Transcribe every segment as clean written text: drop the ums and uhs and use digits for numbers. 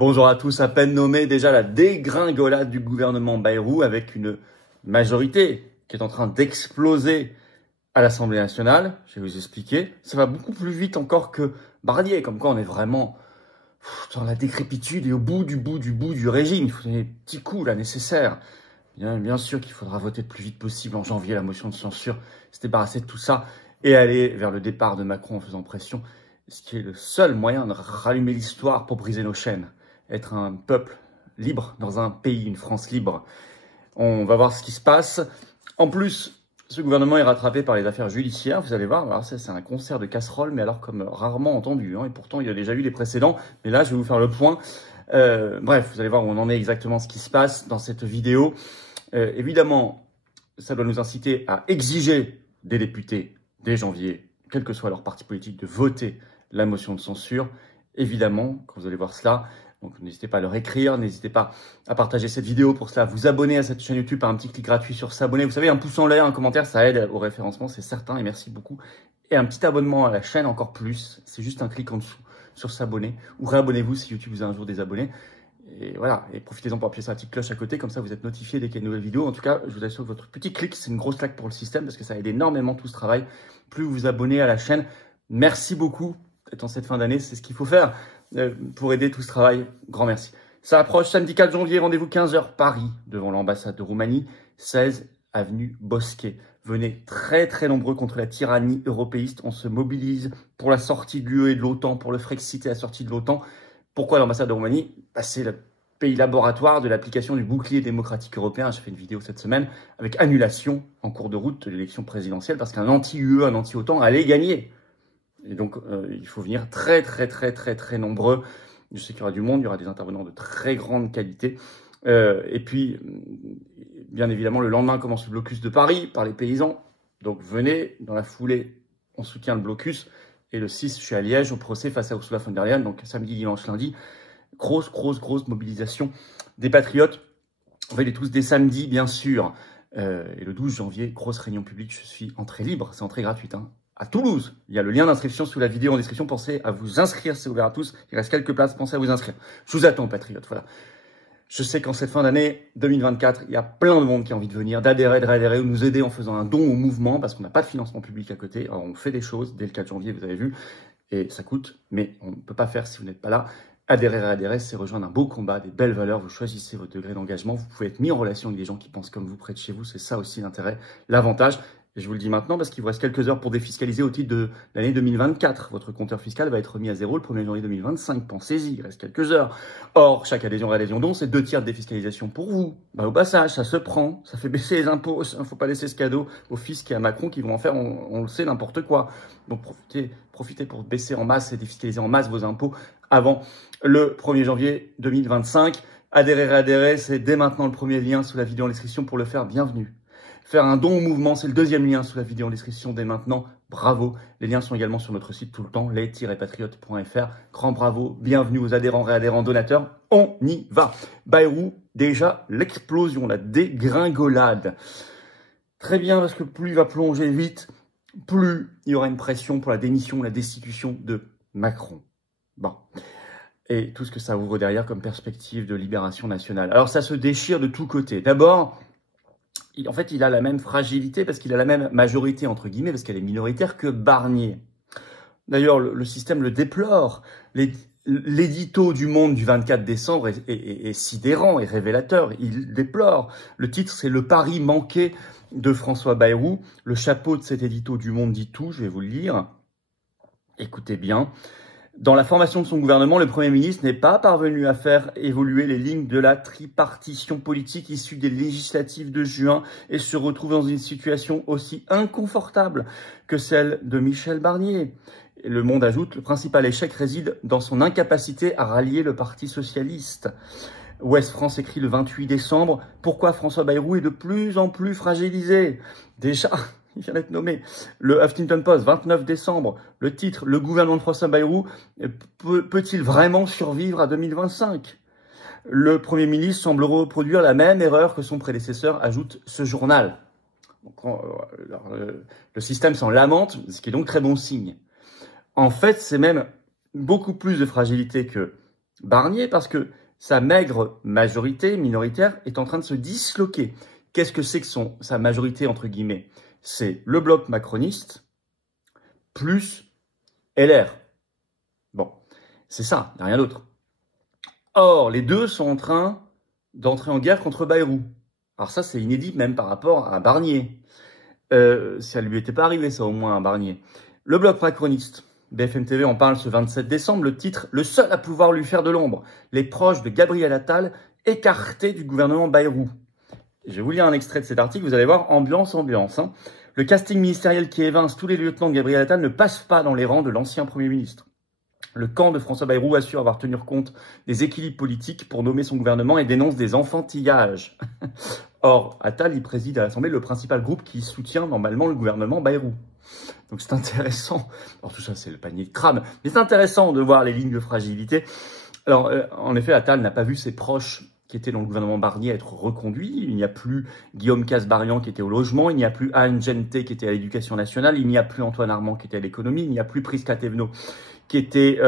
Bonjour à tous, à peine nommé, déjà la dégringolade du gouvernement Bayrou avec une majorité qui est en train d'exploser à l'Assemblée nationale. Je vais vous expliquer. Ça va beaucoup plus vite encore que Barnier, comme quoi on est vraiment dans la décrépitude et au bout du régime. Il faut donner des petits coups là nécessaires. Bien sûr qu'il faudra voter le plus vite possible en janvier la motion de censure, se débarrasser de tout ça et aller vers le départ de Macron en faisant pression, ce qui est le seul moyen de rallumer l'histoire pour briser nos chaînes. Être un peuple libre dans un pays, une France libre. On va voir ce qui se passe. En plus, ce gouvernement est rattrapé par les affaires judiciaires, vous allez voir. Alors ça, c'est un concert de casseroles, mais alors comme rarement entendu. Et pourtant, il y a déjà eu des précédents. Mais là, je vais vous faire le point. Bref, vous allez voir où on en est exactement, ce qui se passe dans cette vidéo. Évidemment, ça doit nous inciter à exiger des députés, dès janvier, quel que soit leur parti politique, de voter la motion de censure. Évidemment, quand vous allez voir cela, donc n'hésitez pas à leur écrire, n'hésitez pas à partager cette vidéo, pour cela vous abonner à cette chaîne YouTube par un petit clic gratuit sur s'abonner. Vous savez, un pouce en l'air, un commentaire, ça aide au référencement, c'est certain, et merci beaucoup. Et un petit abonnement à la chaîne encore plus, c'est juste un clic en dessous sur s'abonner, ou réabonnez-vous si YouTube vous a un jour désabonné. Et voilà, et profitez-en pour appuyer sur la petite cloche à côté, comme ça vous êtes notifié dès qu'il y a une nouvelle vidéo. En tout cas, je vous assure que votre petit clic, c'est une grosse claque pour le système, parce que ça aide énormément tout ce travail. Plus vous vous abonnez à la chaîne, merci beaucoup. En cette fin d'année, c'est ce qu'il faut faire pour aider tout ce travail. Grand merci. Ça approche, samedi 4 janvier, rendez-vous 15 h, Paris, devant l'ambassade de Roumanie, 16 avenue Bosquet. Venez très nombreux contre la tyrannie européiste. On se mobilise pour la sortie de l'UE et de l'OTAN, pour le Frexit et la sortie de l'OTAN. Pourquoi l'ambassade de Roumanie? C'est le pays laboratoire de l'application du bouclier démocratique européen. J'ai fait une vidéo cette semaine avec annulation en cours de route de l'élection présidentielle parce qu'un anti-UE, un anti-OTAN allait gagner. Et donc, il faut venir très nombreux. Je sais qu'il y aura du monde, il y aura des intervenants de très grande qualité. Et puis, bien évidemment, le lendemain commence le blocus de Paris par les paysans. Donc, venez, dans la foulée, on soutient le blocus. Et le 6, je suis à Liège, au procès face à Ursula von der Leyen. Donc, samedi, dimanche, lundi, grosse mobilisation des patriotes. On va aller tous dès samedi, bien sûr. Et le 12 janvier, grosse réunion publique. Je suis entrée libre, c'est entrée gratuite, hein. À Toulouse, il y a le lien d'inscription sous la vidéo en description. Pensez à vous inscrire, c'est ouvert à tous. Il reste quelques places, pensez à vous inscrire. Je vous attends, patriotes, voilà. Je sais qu'en cette fin d'année 2024, il y a plein de monde qui a envie de venir, d'adhérer, ou nous aider en faisant un don au mouvement, parce qu'on n'a pas de financement public à côté. Alors, on fait des choses dès le 4 janvier, vous avez vu, et ça coûte, mais on ne peut pas faire si vous n'êtes pas là. Adhérer, c'est rejoindre un beau combat, des belles valeurs. Vous choisissez votre degré d'engagement. Vous pouvez être mis en relation avec des gens qui pensent comme vous près de chez vous. C'est ça aussi l'intérêt, l'avantage. Et je vous le dis maintenant parce qu'il vous reste quelques heures pour défiscaliser au titre de l'année 2024. Votre compteur fiscal va être remis à zéro le 1er janvier 2025. Pensez-y, il reste quelques heures. Or, chaque adhésion, réadhésion, don, c'est 2 tiers de défiscalisation pour vous. Au passage, ça se prend, ça fait baisser les impôts. Il ne faut pas laisser ce cadeau aux fiscs et à Macron qui vont en faire, on le sait, n'importe quoi. Donc profitez pour baisser en masse et défiscaliser en masse vos impôts avant le 1er janvier 2025. Adhérer, c'est dès maintenant le premier lien sous la vidéo en description pour le faire. Bienvenue. Faire un don au mouvement, c'est le deuxième lien sous la vidéo en description dès maintenant. Bravo. Les liens sont également sur notre site tout le temps, les-patriotes.fr. Grand bravo. Bienvenue aux adhérents, réadhérents, donateurs. On y va. Bayrou, déjà l'explosion, la dégringolade. Très bien, parce que plus il va plonger vite, plus il y aura une pression pour la démission, la destitution de Macron. Bon. Et tout ce que ça ouvre derrière comme perspective de libération nationale. Alors ça se déchire de tous côtés. D'abord, en fait, il a la même fragilité parce qu'il a la même majorité, entre guillemets, parce qu'elle est minoritaire que Barnier. D'ailleurs, le système le déplore. L'édito du Monde du 24 décembre est sidérant et révélateur. Il déplore. Le titre, c'est « Le pari manqué de François Bayrou ». Le chapeau de cet édito du Monde dit tout, je vais vous le lire. Écoutez bien. Dans la formation de son gouvernement, le Premier ministre n'est pas parvenu à faire évoluer les lignes de la tripartition politique issue des législatives de juin et se retrouve dans une situation aussi inconfortable que celle de Michel Barnier. Et Le Monde ajoute, le principal échec réside dans son incapacité à rallier le Parti socialiste. Ouest France écrit le 28 décembre, pourquoi François Bayrou est de plus en plus fragilisé. Déjà, il vient d'être nommé. Le Huffington Post, 29 décembre, le titre « Le gouvernement de François Bayrou peut-il vraiment survivre à 2025 ?» Le Premier ministre semble reproduire la même erreur que son prédécesseur, ajoute ce journal. Donc, le système s'en lamente, ce qui est donc très bon signe. En fait, c'est même beaucoup plus de fragilité que Barnier parce que sa maigre majorité minoritaire est en train de se disloquer. Qu'est-ce que c'est que sa majorité, entre guillemets? C'est le bloc macroniste plus LR. Bon, c'est ça, il n'y a rien d'autre. Or, les deux sont en train d'entrer en guerre contre Bayrou. Alors ça, c'est inédit même par rapport à Barnier. Ça lui était pas arrivé, ça, au moins, à Barnier. Le bloc macroniste, BFM TV en parle ce 27 décembre, le titre « Le seul à pouvoir lui faire de l'ombre, les proches de Gabriel Attal écartés du gouvernement Bayrou ». Je vais vous lire un extrait de cet article, vous allez voir, ambiance. Hein. Le casting ministériel qui évince tous les lieutenants de Gabriel Attal ne passe pas dans les rangs de l'ancien Premier ministre. Le camp de François Bayrou assure avoir tenu compte des équilibres politiques pour nommer son gouvernement et dénonce des enfantillages. Or, Attal y préside à l'Assemblée le principal groupe qui soutient normalement le gouvernement Bayrou. Donc c'est intéressant. Alors tout ça, c'est le panier de crâne. Mais c'est intéressant de voir les lignes de fragilité. Alors, en effet, Attal n'a pas vu ses proches qui étaient dans le gouvernement Barnier être reconduits. Il n'y a plus Guillaume Kasbarian qui était au logement, il n'y a plus Anne Genté qui était à l'éducation nationale, il n'y a plus Antoine Armand qui était à l'économie, il n'y a plus Prisca Thévenot qui était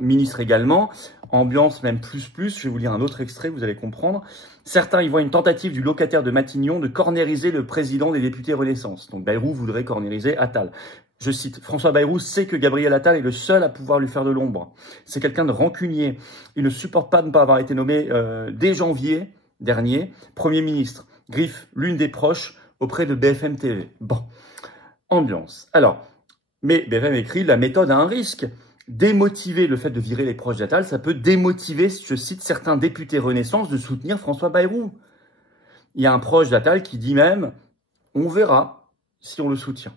ministre également. Ambiance même plus, je vais vous lire un autre extrait, vous allez comprendre. Certains y voient une tentative du locataire de Matignon de cornériser le président des députés Renaissance. Donc Bayrou voudrait cornériser Attal. Je cite, François Bayrou sait que Gabriel Attal est le seul à pouvoir lui faire de l'ombre. C'est quelqu'un de rancunier. Il ne supporte pas de ne pas avoir été nommé dès janvier dernier Premier ministre. Griffe l'une des proches auprès de BFM TV. Bon, ambiance. Alors, mais BFM écrit, la méthode a un risque. Démotiver le fait de virer les proches d'Attal, ça peut démotiver, je cite, certains députés Renaissance de soutenir François Bayrou. Il y a un proche d'Attal qui dit même, on verra si on le soutient.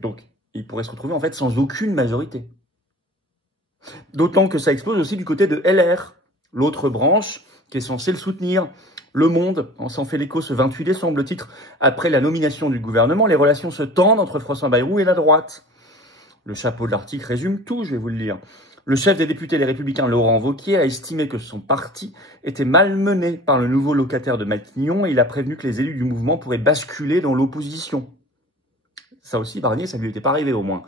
Donc, il pourrait se retrouver en fait sans aucune majorité. D'autant que ça explose aussi du côté de LR, l'autre branche qui est censée le soutenir. Le Monde, on s'en fait l'écho ce 28 décembre, le titre « Après la nomination du gouvernement, les relations se tendent entre François Bayrou et la droite ». Le chapeau de l'article résume tout, je vais vous le lire. Le chef des députés Les Républicains, Laurent Wauquiez, a estimé que son parti était malmené par le nouveau locataire de Matignon et il a prévenu que les élus du mouvement pourraient basculer dans l'opposition. Ça aussi, Barnier, ça lui était pas arrivé au moins.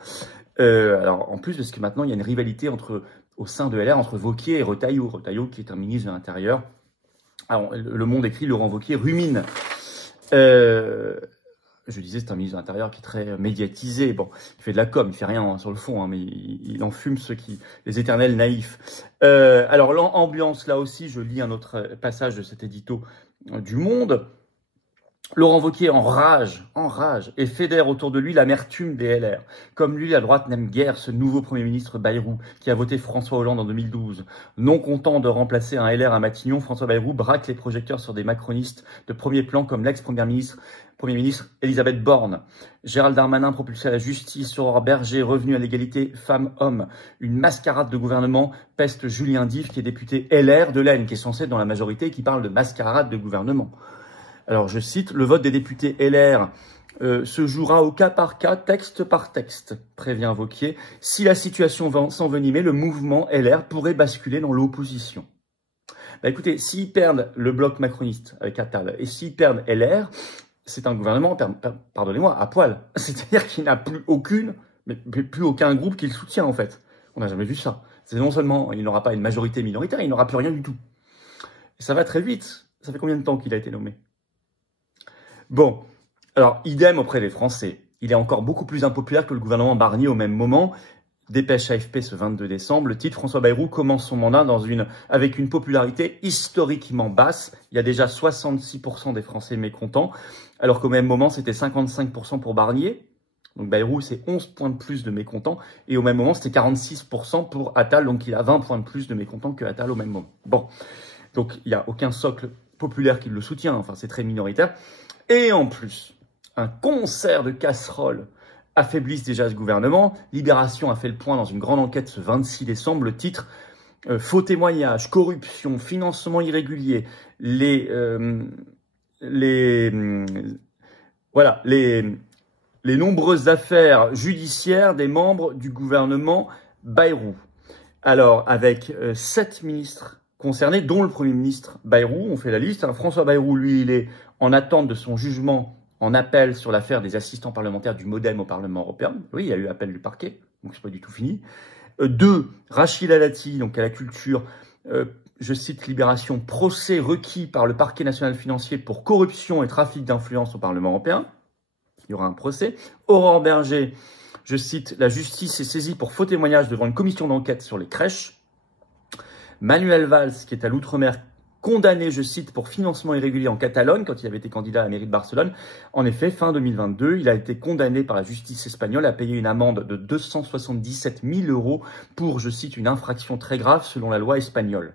Alors, en plus, parce que maintenant, il y a une rivalité au sein de LR entre Wauquiez et Retailleau. Retailleau, qui est un ministre de l'Intérieur. Alors, Le Monde écrit, Laurent Wauquiez rumine. Je disais, c'est un ministre de l'Intérieur qui est très médiatisé. Bon, il fait de la com, il fait rien sur le fond, hein, mais il enfume les éternels naïfs. Alors, l'ambiance, là aussi, je lis un autre passage de cet édito du Monde. Laurent Wauquiez enrage, et fédère autour de lui l'amertume des LR. Comme lui, la droite n'aime guère ce nouveau Premier ministre Bayrou, qui a voté François Hollande en 2012. Non content de remplacer un LR à Matignon, François Bayrou braque les projecteurs sur des macronistes de premier plan comme l'ex-Premier ministre Elisabeth Borne. Gérald Darmanin propulsé à la justice, Aurore Berger revenu à l'égalité femmes-hommes. Une mascarade de gouvernement peste Julien Dive, qui est député LR de l'Aisne, qui est censé être dans la majorité et qui parle de mascarade de gouvernement. Alors, je cite, le vote des députés LR se jouera au cas par cas, texte par texte, prévient Wauquiez. Si la situation s'envenimait, le mouvement LR pourrait basculer dans l'opposition. Bah, écoutez, s'ils perdent le bloc macroniste avec Attal et s'ils perdent LR, c'est un gouvernement, pardonnez-moi, à poil. C'est-à-dire qu'il n'a plus plus aucun groupe qui le soutient, en fait. On n'a jamais vu ça. C'est non seulement, il n'aura pas une majorité minoritaire, il n'aura plus rien du tout. Et ça va très vite. Ça fait combien de temps qu'il a été nommé ? Bon, alors, idem auprès des Français. Il est encore beaucoup plus impopulaire que le gouvernement Barnier au même moment. Dépêche AFP ce 22 décembre, le titre François Bayrou commence son mandat avec une popularité historiquement basse. Il y a déjà 66% des Français mécontents, alors qu'au même moment, c'était 55% pour Barnier. Donc Bayrou, c'est 11 points de plus de mécontents. Et au même moment, c'était 46% pour Attal, donc il a 20 points de plus de mécontents que Attal au même moment. Bon, donc il n'y a aucun socle populaire qui le soutient, enfin c'est très minoritaire. Et en plus, un concert de casseroles affaiblissent déjà ce gouvernement. Libération a fait le point dans une grande enquête ce 26 décembre. Le titre faux témoignages, corruption, financement irrégulier, les nombreuses affaires judiciaires des membres du gouvernement Bayrou. Alors, avec 7 ministres concernés, dont le Premier ministre Bayrou, on fait la liste. François Bayrou, lui, il est en attente de son jugement en appel sur l'affaire des assistants parlementaires du MoDem au Parlement européen. Oui, il y a eu appel du parquet, donc c'est pas du tout fini. 2, Rachida Dati, donc à la culture, je cite Libération, procès requis par le parquet national financier pour corruption et trafic d'influence au Parlement européen. Il y aura un procès. Aurore Berger, je cite, la justice est saisie pour faux témoignage devant une commission d'enquête sur les crèches. Manuel Valls, qui est à l'outre-mer, condamné, je cite, pour financement irrégulier en Catalogne, quand il avait été candidat à la mairie de Barcelone. En effet, fin 2022, il a été condamné par la justice espagnole à payer une amende de 277 000 € pour, je cite, une infraction très grave selon la loi espagnole.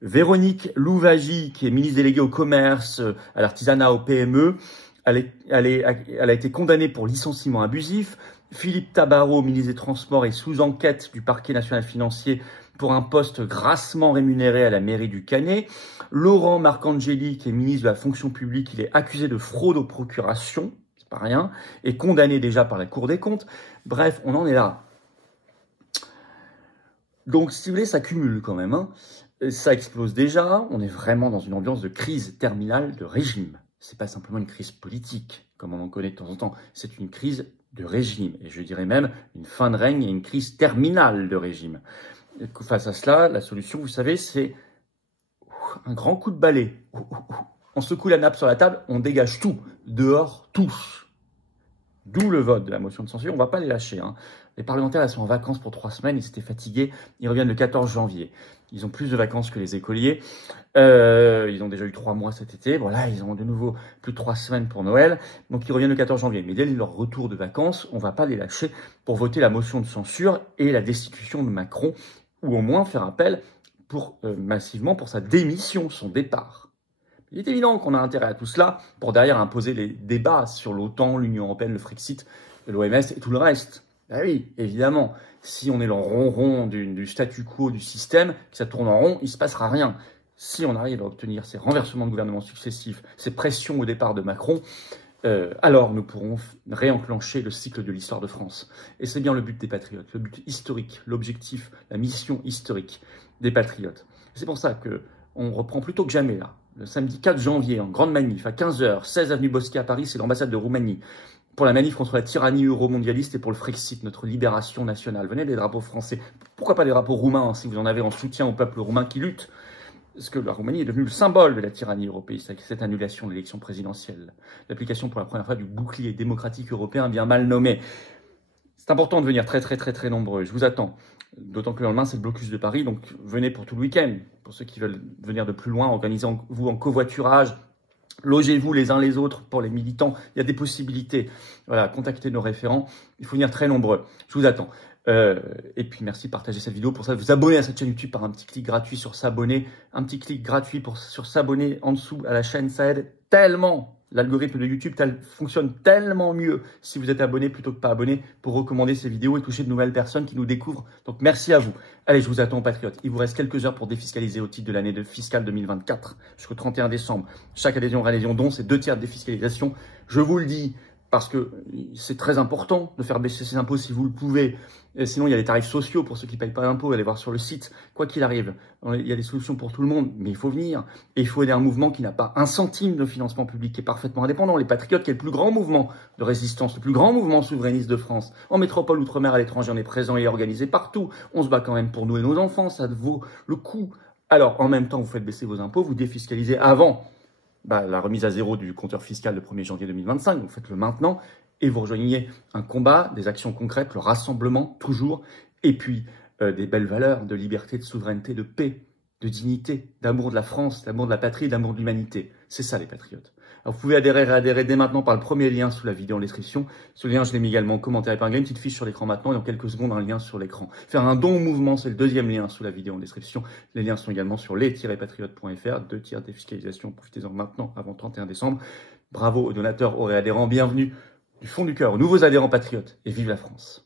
Véronique Louvagie, qui est ministre déléguée au commerce, à l'artisanat, au PME, elle a été condamnée pour licenciement abusif. Philippe Tabarot, ministre des Transports, est sous enquête du parquet national financier pour un poste grassement rémunéré à la mairie du Canet. Laurent Marcangeli, qui est ministre de la fonction publique, il est accusé de fraude aux procurations, c'est pas rien, et condamné déjà par la Cour des comptes. Bref, on en est là. Donc, si vous voulez, ça cumule quand même, hein. Ça explose déjà, on est vraiment dans une ambiance de crise terminale de régime. C'est pas simplement une crise politique, comme on en connaît de temps en temps, c'est une crise de régime, et je dirais même une fin de règne et une crise terminale de régime. Et face à cela, la solution, vous savez, c'est un grand coup de balai. On secoue la nappe sur la table, on dégage tout, dehors, tous. D'où le vote de la motion de censure, on ne va pas les lâcher, hein. Les parlementaires, ils sont en vacances pour 3 semaines, ils étaient fatigués, ils reviennent le 14 janvier. Ils ont plus de vacances que les écoliers. Ils ont déjà eu 3 mois cet été. Bon, là, ils ont de nouveau plus de 3 semaines pour Noël. Donc, ils reviennent le 14 janvier. Mais dès leur retour de vacances, on ne va pas les lâcher pour voter la motion de censure et la destitution de Macron, ou au moins faire appel massivement pour sa démission, son départ. Il est évident qu'on a intérêt à tout cela pour derrière imposer les débats sur l'OTAN, l'Union européenne, le Frexit, l'OMS et tout le reste. Ben oui, évidemment, si on est le ronron du statu quo du système, que ça tourne en rond, il ne se passera rien. Si on arrive à obtenir ces renversements de gouvernement successifs, ces pressions au départ de Macron, alors nous pourrons réenclencher le cycle de l'histoire de France. Et c'est bien le but des patriotes, le but historique, l'objectif, la mission historique des patriotes. C'est pour ça qu'on reprend plus tôt que jamais là. Le samedi 4 janvier, en grande manif, à 15 h, 16 avenue Bosquet à Paris, c'est l'ambassade de Roumanie. Pour la manif contre la tyrannie euro-mondialiste et pour le Frexit, notre libération nationale. Venez des drapeaux français. Pourquoi pas des drapeaux roumains, hein, si vous en avez en soutien au peuple roumain qui lutte? Parce que la Roumanie est devenue le symbole de la tyrannie européiste avec cette annulation de l'élection présidentielle. L'application pour la première fois du bouclier démocratique européen bien mal nommé. C'est important de venir très nombreux. Je vous attends. D'autant que le lendemain, c'est le blocus de Paris. Donc venez pour tout le week-end. Pour ceux qui veulent venir de plus loin, organisez-vous en covoiturage. Logez-vous les uns les autres pour les militants. Il y a des possibilités. Voilà, contactez nos référents. Il faut venir très nombreux. Je vous attends. Et puis merci de partager cette vidéo. Pour ça, vous abonner à cette chaîne YouTube par un petit clic gratuit sur s'abonner. Un petit clic gratuit sur s'abonner en dessous à la chaîne. Ça aide tellement. L'algorithme de YouTube fonctionne tellement mieux si vous êtes abonné plutôt que pas abonné pour recommander ces vidéos et toucher de nouvelles personnes qui nous découvrent. Donc merci à vous. Allez, je vous attends, patriotes. Il vous reste quelques heures pour défiscaliser au titre de l'année fiscale 2024 jusqu'au 31 décembre. Chaque adhésion don, c'est 2 tiers de défiscalisation. Je vous le dis parce que c'est très important de faire baisser ses impôts si vous le pouvez. Et sinon, il y a les tarifs sociaux pour ceux qui ne payent pas d'impôts. Allez voir sur le site. Quoi qu'il arrive, il y a des solutions pour tout le monde, mais il faut venir. Et il faut aider un mouvement qui n'a pas un centime de financement public, qui est parfaitement indépendant. Les Patriotes, qui est le plus grand mouvement de résistance, le plus grand mouvement souverainiste de France. En métropole, outre-mer, à l'étranger, on est présent et organisé partout. On se bat quand même pour nous et nos enfants. Ça vaut le coup. Alors, en même temps, vous faites baisser vos impôts, vous défiscalisez avant la remise à zéro du compteur fiscal le 1er janvier 2025, vous faites-le maintenant, et vous rejoignez un combat, des actions concrètes, le rassemblement, toujours, et puis des belles valeurs de liberté, de souveraineté, de paix, de dignité, d'amour de la France, d'amour de la patrie, d'amour de l'humanité. C'est ça les patriotes. Alors vous pouvez adhérer dès maintenant par le premier lien sous la vidéo en description. Ce lien, je l'ai mis également en commentaire épinglé, une petite fiche sur l'écran maintenant et dans quelques secondes un lien sur l'écran. Faire un don au mouvement, c'est le 2e lien sous la vidéo en description. Les liens sont également sur les-patriotes.fr, 2 tiers défiscalisation. Profitez-en maintenant avant le 31 décembre. Bravo aux donateurs, aux réadhérents, bienvenue du fond du cœur aux nouveaux adhérents patriotes et vive la France.